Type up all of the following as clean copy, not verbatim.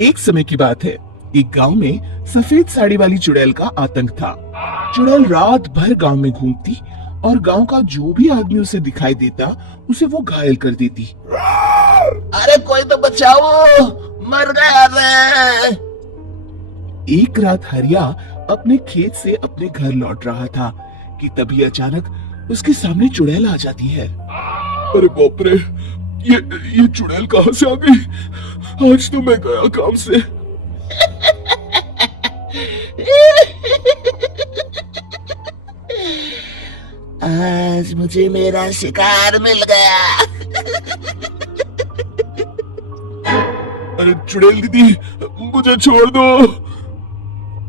एक समय की बात है। एक गांव में सफेद साड़ी वाली चुड़ैल का आतंक था। चुड़ैल रात भर गांव में घूमती और गांव का जो भी आदमी उसे दिखाई देता उसे वो घायल कर देती। अरे कोई तो बचाओ, मर गया रे। एक रात हरिया अपने खेत से अपने घर लौट रहा था कि तभी अचानक उसके सामने चुड़ैल आ जाती है। अरे बाप रे, ये चुड़ैल कहां से आ गई? आज तो मैं गया काम से। आज मुझे मेरा शिकार मिल गया। अरे चुड़ैल दीदी, मुझे छोड़ दो।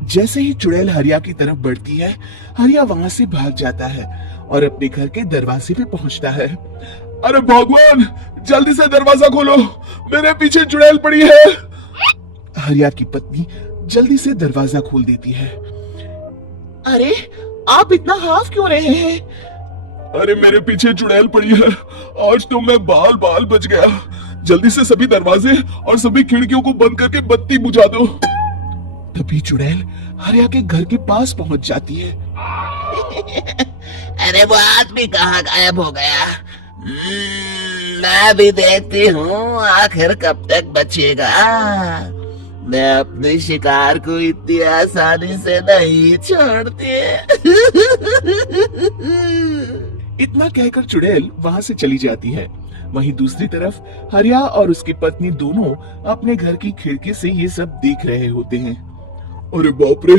जैसे ही चुड़ैल हरिया की तरफ बढ़ती है, हरिया वहां से भाग जाता है और अपने घर के दरवाजे पे पहुंचता है। अरे भगवान, जल्दी से दरवाजा खोलो, मेरे पीछे चुड़ैल पड़ी है। हरिया की पत्नी जल्दी से दरवाजा खोल देती है। अरे आप इतना हाफ क्यों रहे हैं? अरे मेरे पीछे चुड़ैल पड़ी है, आज तो मैं बाल बाल बच गया। जल्दी से सभी दरवाजे और सभी खिड़कियों को बंद करके बत्ती बुझा दो। तभी चुड़ैल हरिया के घर के पास पहुंच जाती है। अरे वो आदमी कहाँ गायब हो गया? मैं भी देखती हूँ आखिर कब तक बचेगा। मैं अपने शिकार को इतनी आसानी से नहीं छोड़ती। इतना कहकर चुड़ैल वहां से चली जाती है। वहीं दूसरी तरफ हरिया और उसकी पत्नी दोनों अपने घर की खिड़की से ये सब देख रहे होते हैं। अरे बाप रे,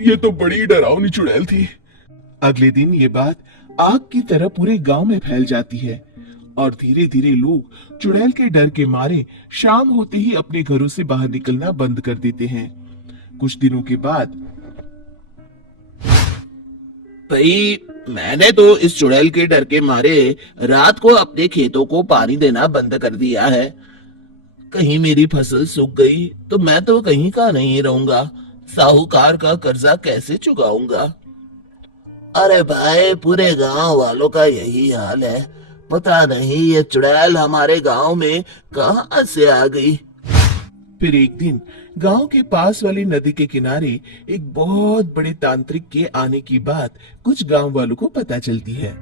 ये तो बड़ी डरावनी चुड़ैल थी। अगले दिन ये बात आग की तरह पूरे गांव में फैल जाती है और धीरे धीरे लोग चुड़ैल के डर के मारे शाम होते ही अपने घरों से बाहर निकलना बंद कर देते हैं। कुछ दिनों के बाद भाई, मैंने तो इस चुड़ैल के डर के मारे रात को अपने खेतों को पानी देना बंद कर दिया है। कहीं मेरी फसल सूख गई तो मैं तो कहीं का नहीं रहूंगा। साहूकार का कर्जा कैसे चुकाऊंगा? अरे भाई, पूरे गांव वालों का यही हाल है। पता नहीं ये चुड़ैल हमारे गांव में कहां से आ गई। फिर एक दिन गांव के पास वाली नदी के किनारे एक बहुत बड़े तांत्रिक के आने की बात कुछ गांव वालों को पता चलती है।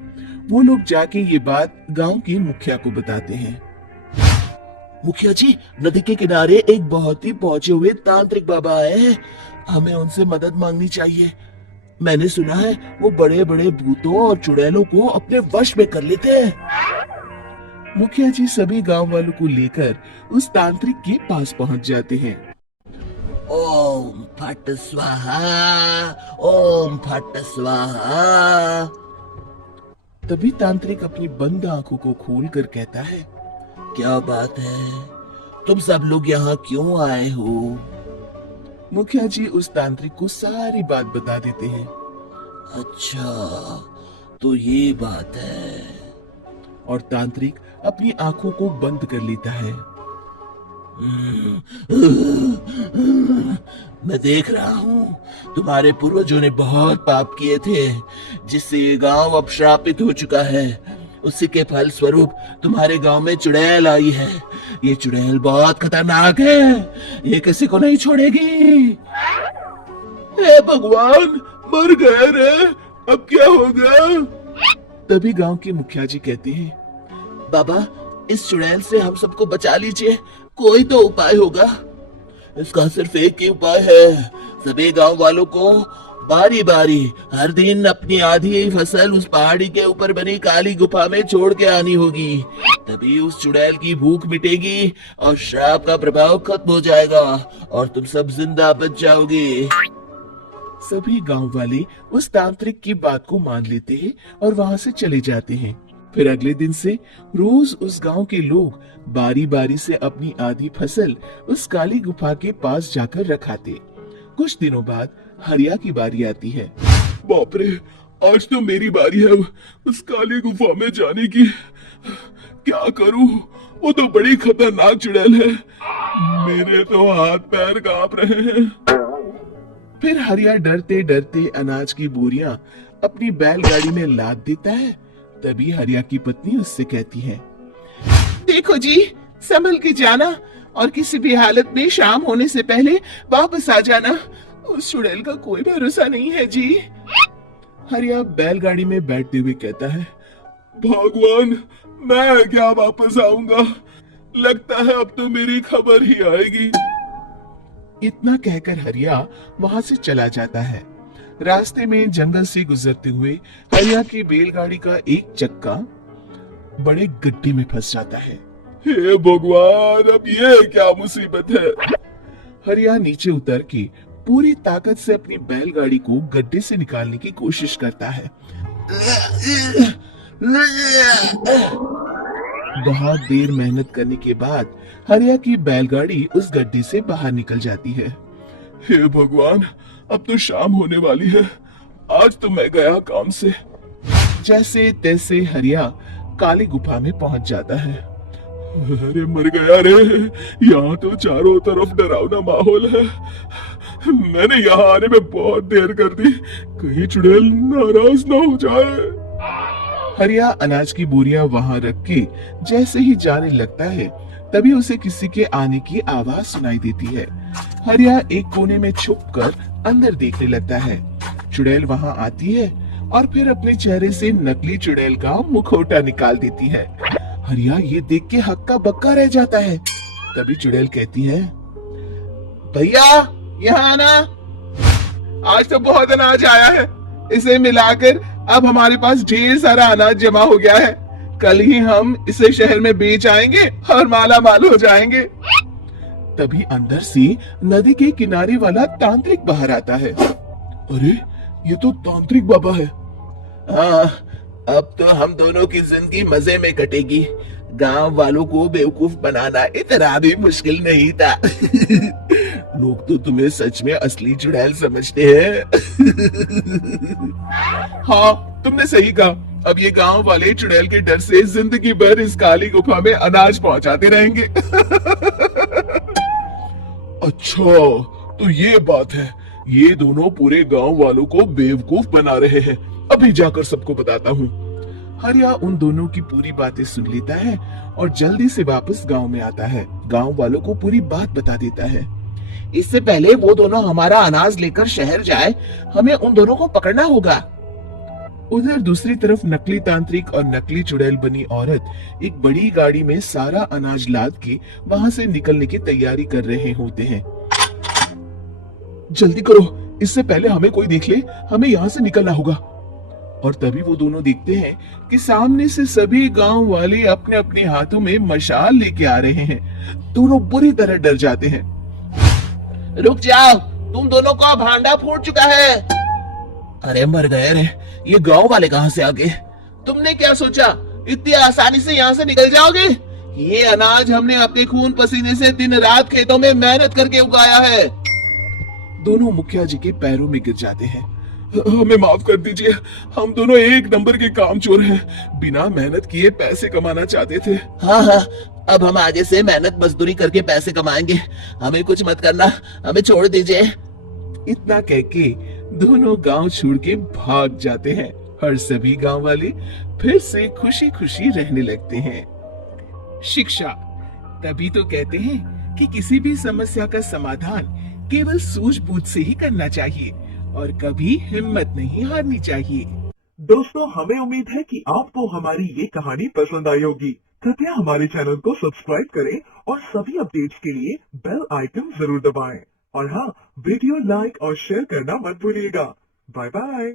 वो लोग जाके ये बात गांव के मुखिया को बताते हैं। मुखिया जी, नदी के किनारे एक बहुत ही पहुंचे हुए तांत्रिक बाबा आए हैं। हमें उनसे मदद मांगनी चाहिए। मैंने सुना है वो बड़े बड़े भूतों और चुड़ैलों को अपने वश में कर लेते हैं। मुखिया जी सभी गांव वालों को लेकर उस तांत्रिक के पास पहुंच जाते हैं। ओम फट स्वाहा, ओम फट स्वाहा। तभी तांत्रिक अपनी बंद आंखों को खोलकर कहता है, क्या बात है? तुम सब लोग यहाँ क्यों आए हो? मुखिया जी उस तांत्रिक को सारी बात बता देते हैं। अच्छा, तो ये बात है। और तांत्रिक अपनी आंखों को बंद कर लेता है। मैं देख रहा हूँ तुम्हारे पूर्वजों ने बहुत पाप किए थे, जिससे ये गांव अब श्रापित हो चुका है। उसी के फल स्वरूप तुम्हारे गांव में चुड़ैल आई है। ये चुड़ैल बहुत खतरनाक है, ये किसी को नहीं छोड़ेगी। हे भगवान, मर गए रे, अब क्या होगा? तभी गांव के मुखिया जी कहते हैं, बाबा, इस चुड़ैल से हम सबको बचा लीजिए। कोई तो उपाय होगा। इसका सिर्फ एक ही उपाय है। सभी गांव वालों को बारी बारी हर दिन अपनी आधी फसल उस पहाड़ी के ऊपर बनी काली गुफा में छोड़ के आनी होगी। तभी उस चुड़ैल की भूख मिटेगी और श्राप का प्रभाव खत्म हो जाएगा और तुम सब जिंदा बच जाओगे। सभी गांव वाले उस तांत्रिक की बात को मान लेते हैं और वहां से चले जाते हैं। फिर अगले दिन से रोज उस गांव के लोग बारी बारी से अपनी आधी फसल उस काली गुफा के पास जाकर रखाते। कुछ दिनों बाद हरिया की बारी आती है। बाप रे, आज तो मेरी बारी है उस काली गुफा में जाने की। क्या करूं? वो तो बड़ी खतरनाक चुड़ैल है। मेरे तो हाथ पैर कांप रहे हैं। फिर हरिया डरते डरते अनाज की बोरियां अपनी बैलगाड़ी में लाद देता है। तभी हरिया की पत्नी उससे कहती है, देखो जी, संभल के जाना, और किसी भी हालत में शाम होने से पहले वापस आ जाना। उस चुड़ैल का कोई भरोसा नहीं है जी। हरिया बैलगाड़ी में बैठते हुए कहता है, भगवान, मैं क्या वापस आऊंगा? लगता है अब तो मेरी खबर ही आएगी। इतना कहकर हरिया वहां से चला जाता है। रास्ते में जंगल से गुजरते हुए हरिया की बैलगाड़ी का एक चक्का बड़े गड्ढे में फंस जाता है। हे भगवान, अब ये क्या मुसीबत है? हरिया नीचे उतर के पूरी ताकत से अपनी बैलगाड़ी को गड्ढे से निकालने की कोशिश करता है। बहुत देर मेहनत करने के बाद हरिया की बैलगाड़ी उस गड्ढे से बाहर निकल जाती है। हे भगवान, अब तो शाम होने वाली है। आज तो मैं गया काम से। जैसे तैसे हरिया काली गुफा में पहुंच जाता है। अरे मर गया रे, यहाँ तो चारों तरफ डरावना माहौल है। मैंने यहाँ आने में बहुत देर कर दी, कहीं चुड़ैल नाराज ना हो जाए। हरिया अनाज की बोरियां वहां रख के जैसे ही जाने लगता है, तभी उसे किसी के आने की आवाज सुनाई देती है। हरिया एक कोने में छुपकर अंदर देखने लगता है। चुड़ैल वहां आती है और फिर अपने चेहरे से नकली चुड़ैल का मुखौटा निकाल देती है। हरिया ये देख के हक्का बक्का रह जाता है। तभी चुड़ैल कहती है, भैया यहाँ आना, आज तो बहुत अनाज आया है। इसे मिलाकर अब हमारे पास ढेर सारा अनाज जमा हो गया है। कल ही हम इसे शहर में बेच आएंगे और माला माल हो जाएंगे। तभी अंदर से नदी के किनारे वाला तांत्रिक बाहर आता है। अरे, ये तो तांत्रिक बाबा है। हाँ, अब तो हम दोनों की जिंदगी मजे में कटेगी। गांव वालों को बेवकूफ बनाना इतना भी मुश्किल नहीं था। लोग तो तुम्हें सच में असली चुड़ैल समझते हैं। हाँ, तुमने सही कहा। अब ये गांव वाले चुड़ैल के डर से जिंदगी भर इस काली गुफा में अनाज पहुंचाते रहेंगे। अच्छा, तो ये बात है। ये दोनों पूरे गांव वालों को बेवकूफ बना रहे हैं। अभी जाकर सबको बताता हूँ। हरिया उन दोनों की पूरी बातें सुन लेता है और जल्दी से वापस गांव में आता है। गांव वालों को पूरी बात बता देता है। इससे पहले वो दोनों हमारा अनाज लेकर शहर जाए, हमें उन दोनों को पकड़ना होगा। उधर दूसरी तरफ नकली तांत्रिक और नकली चुड़ैल बनी औरत एक बड़ी गाड़ी में सारा अनाज लाद के वहां से निकलने की तैयारी कर रहे होते हैं। जल्दी करो, इससे पहले हमें कोई देख ले। हमें यहाँ से निकलना होगा। और तभी वो दोनों देखते हैं कि सामने से सभी गांव वाले अपने अपने हाथों में मशाल लेके आ रहे हैं। दोनों बुरी तरह डर जाते हैं। रुक जाओ, तुम दोनों का भांडा फूट चुका है। अरे मर गए रे, ये गांव वाले कहां से आ गए? तुमने क्या सोचा इतनी आसानी से यहाँ से निकल जाओगे? ये अनाज हमने अपने खून पसीने से दिन रात खेतों में मेहनत करके उगाया है। दोनों मुखिया जी के पैरों में गिर जाते हैं। हमें माफ कर दीजिए, हम दोनों एक नंबर के कामचोर हैं। बिना मेहनत किए पैसे कमाना चाहते थे। हाँ हाँ, अब हम आगे से मेहनत मजदूरी करके पैसे कमाएंगे। हमें कुछ मत करना, हमें छोड़ दीजिए। इतना कह के दोनों गांव छोड़ के भाग जाते हैं और सभी गांव वाले फिर से खुशी खुशी रहने लगते हैं। शिक्षा, तभी तो कहते हैं कि किसी भी समस्या का समाधान केवल सूझबूझ से ही करना चाहिए और कभी हिम्मत नहीं हारनी चाहिए। दोस्तों, हमें उम्मीद है कि आपको हमारी ये कहानी पसंद आई होगी। कृपया हमारे चैनल को सब्सक्राइब करें और सभी अपडेट्स के लिए बेल आइकन जरूर दबाएं। और हाँ, वीडियो लाइक और शेयर करना मत भूलिएगा। Bye bye.